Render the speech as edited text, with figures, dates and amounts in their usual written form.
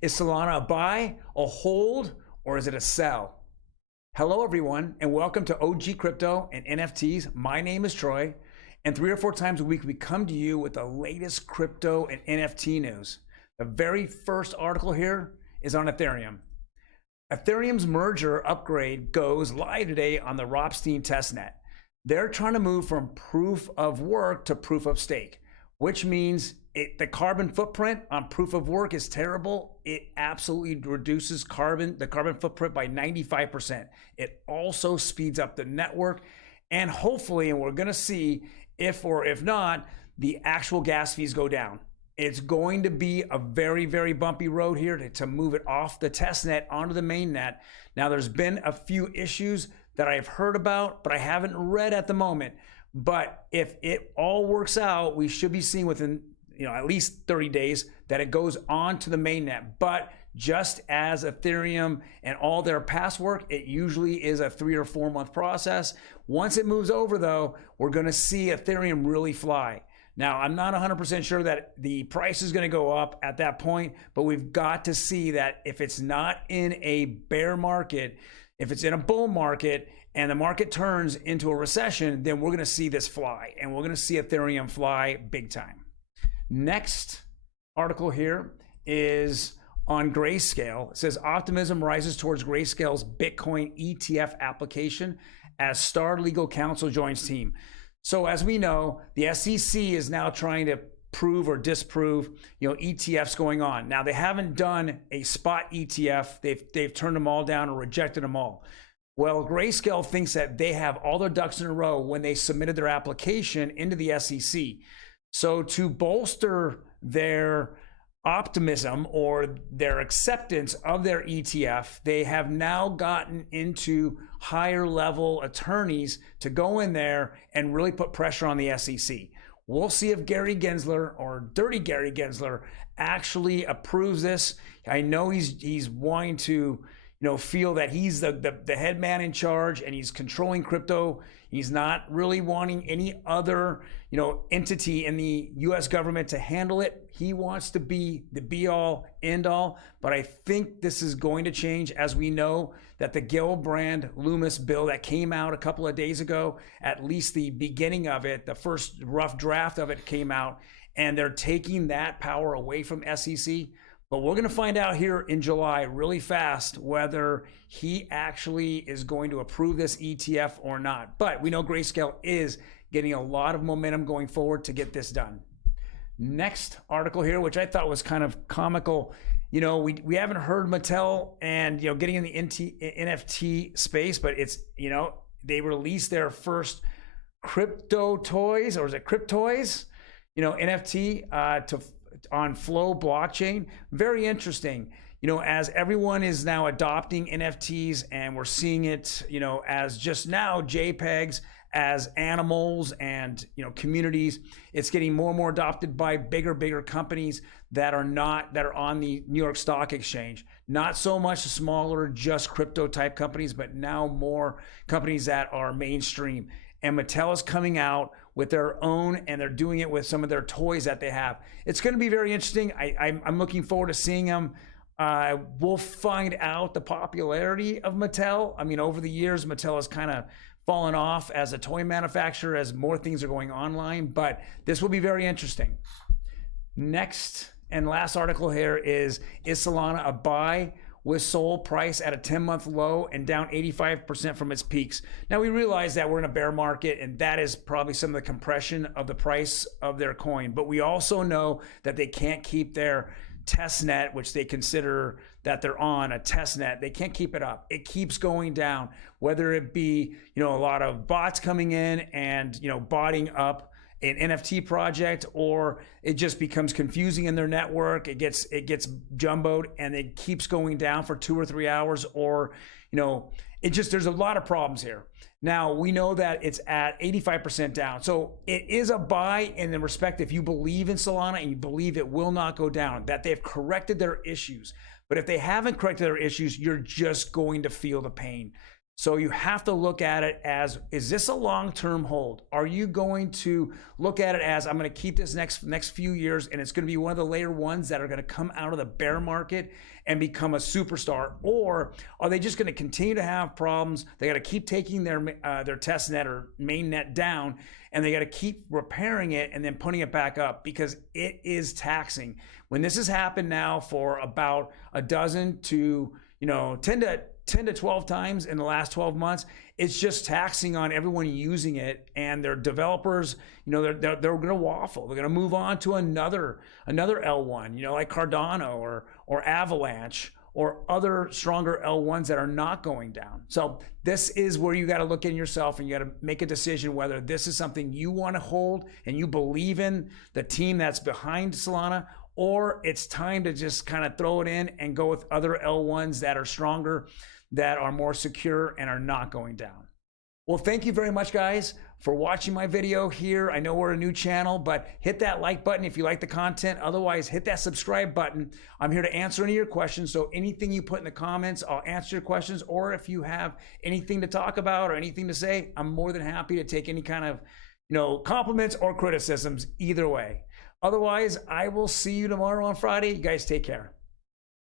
Is Solana a buy, a hold, or is it a sell? Hello everyone, and welcome to OG Crypto and NFTs. My name is Troy, and 3 or 4 times a week we come to you with the latest crypto and NFT news. The very first article here is on Ethereum. Ethereum's merger upgrade goes live today on the Ropsten Testnet. They're trying to move from proof of work to proof of stake, which means the carbon footprint on proof of work is terrible. It absolutely reduces the carbon footprint by 95%. It also speeds up the network, and hopefully, and we're going to see if or if not, the actual gas fees go down. It's going to be a very, very bumpy road here to move it off the testnet onto the mainnet. Now, there's been a few issues that I've heard about, but I haven't read at the moment. But if it all works out, we should be seeing within at least 30 days that it goes on to the mainnet. But just as Ethereum and all their past work, it usually is a 3 or 4 month process. Once it moves over though, we're gonna see Ethereum really fly. Now, I'm not 100% sure that the price is gonna go up at that point, but we've got to see that if it's not in a bear market, if it's in a bull market and the market turns into a recession, then we're gonna see this fly, and we're gonna see Ethereum fly big time. Next article here is on GrayScale. It says Optimism rises towards GrayScale's Bitcoin ETF application as Star Legal Counsel joins team. So as we know, the SEC is now trying to prove or disprove ETFs going on. Now, they haven't done a spot ETF. They've turned them all down or rejected them all. Well, GrayScale thinks that they have all their ducks in a row when they submitted their application into the SEC. So to bolster their optimism or their acceptance of their ETF, they have now gotten into higher level attorneys to go in there and really put pressure on the SEC. We'll see if Gary Gensler or Dirty Gary Gensler actually approves this. I know he's wanting to feel that he's the head man in charge and he's controlling crypto. He's not really wanting any other, entity in the US government to handle it. He wants to be the be all end all, but I think this is going to change, as we know that the Gillibrand Loomis bill that came out a couple of days ago, at least the beginning of it, the first rough draft of it came out, and they're taking that power away from SEC. But we're going to find out here in July really fast whether he actually is going to approve this ETF or not. But we know GrayScale is getting a lot of momentum going forward to get this done. Next article here, which I thought was kind of comical. We haven't heard Mattel and getting in the NFT space, but it's they released their first Cryptoys, or is it Cryptoys? NFT on Flow blockchain. Very interesting. As everyone is now adopting NFTs, and we're seeing it, as just now JPEGs, as animals and communities, it's getting more and more adopted by bigger companies that are on the New York Stock Exchange. Not so much smaller, just crypto type companies, but now more companies that are mainstream. And Mattel is coming out with their own, and they're doing it with some of their toys that they have. It's going to be very interesting. I'm looking forward to seeing them. We'll find out the popularity of Mattel. I mean, over the years, Mattel has kind of fallen off as a toy manufacturer as more things are going online, but this will be very interesting. Next and last article here is Solana a buy with SOL price at a 10-month low and down 85% from its peaks? Now, we realize that we're in a bear market, and that is probably some of the compression of the price of their coin. But we also know that they can't keep their testnet, which they consider that they're on a testnet. They can't keep it up. It keeps going down, whether it be a lot of bots coming in and botting up an NFT project, or it just becomes confusing in their network. It gets jumboed and it keeps going down for 2 or 3 hours, or there's a lot of problems here. Now, we know that it's at 85% down. So it is a buy in the respect, if you believe in Solana and you believe it will not go down, that they've corrected their issues. But if they haven't corrected their issues, you're just going to feel the pain. So you have to look at it as, is this a long-term hold? Are you going to look at it as, I'm going to keep this next few years and it's going to be one of the layer ones that are going to come out of the bear market and become a superstar? Or are they just going to continue to have problems? They got to keep taking their testnet or mainnet down, and they got to keep repairing it and then putting it back up, because it is taxing. When this has happened now for about a dozen to 10 to 12 times in the last 12 months, it's just taxing on everyone using it, and their developers, they're going to waffle. They're going to move on to another L1, like Cardano or Avalanche or other stronger L1s that are not going down. So this is where you got to look in yourself, and you got to make a decision whether this is something you want to hold and you believe in the team that's behind Solana, or it's time to just kind of throw it in and go with other L1s that are stronger, that are more secure and are not going down. Well, thank you very much, guys, for watching my video here. I know we're a new channel, but hit that like button if you like the content. Otherwise, hit that subscribe button. I'm here to answer any of your questions. So anything you put in the comments, I'll answer your questions. Or if you have anything to talk about or anything to say, I'm more than happy to take any kind of compliments or criticisms either way. Otherwise, I will see you tomorrow on Friday. You guys take care.